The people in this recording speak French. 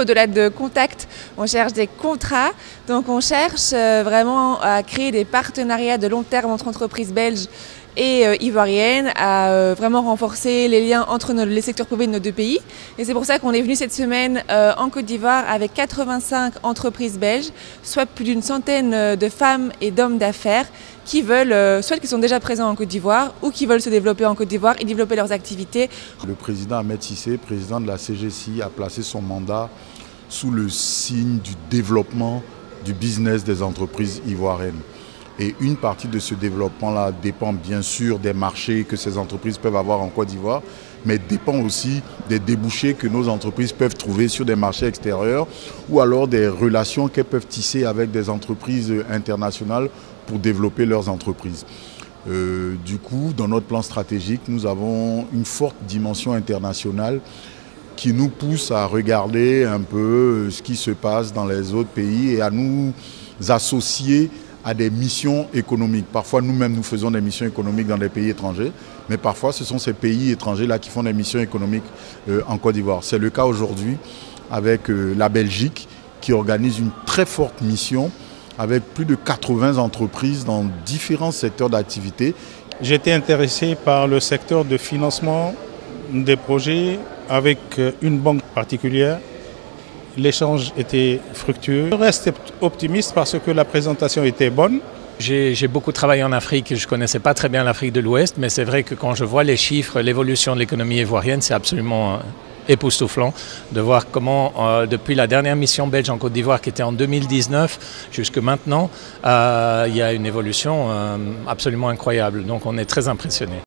Au-delà de contact, on cherche des contrats. Donc on cherche vraiment à créer des partenariats de long terme entre entreprises belges et ivoiriennes, à vraiment renforcer les liens entre les secteurs privés de nos deux pays. Et c'est pour ça qu'on est venu cette semaine en Côte d'Ivoire avec 85 entreprises belges, soit plus d'une centaine de femmes et d'hommes d'affaires qui veulent, soit qui sont déjà présents en Côte d'Ivoire ou qui veulent se développer en Côte d'Ivoire et développer leurs activités. Le président Ahmed Cissé, président de la CGCI, a placé son mandat sous le signe du développement du business des entreprises ivoiriennes. Et une partie de ce développement-là dépend bien sûr des marchés que ces entreprises peuvent avoir en Côte d'Ivoire, mais dépend aussi des débouchés que nos entreprises peuvent trouver sur des marchés extérieurs ou alors des relations qu'elles peuvent tisser avec des entreprises internationales pour développer leurs entreprises. Du coup, dans notre plan stratégique, nous avons une forte dimension internationale qui nous pousse à regarder un peu ce qui se passe dans les autres pays et à nous associer à des missions économiques. Parfois, nous-mêmes, nous faisons des missions économiques dans des pays étrangers, mais parfois, ce sont ces pays étrangers-là qui font des missions économiques en Côte d'Ivoire. C'est le cas aujourd'hui avec la Belgique, qui organise une très forte mission avec plus de 80 entreprises dans différents secteurs d'activité. J'étais intéressé par le secteur de financement des projets avec une banque particulière. L'échange était fructueux. Je reste optimiste parce que la présentation était bonne. J'ai beaucoup travaillé en Afrique, je ne connaissais pas très bien l'Afrique de l'Ouest, mais c'est vrai que quand je vois les chiffres, l'évolution de l'économie ivoirienne, c'est absolument époustouflant de voir comment, depuis la dernière mission belge en Côte d'Ivoire qui était en 2019, jusque maintenant, il y a une évolution absolument incroyable. Donc on est très impressionnés.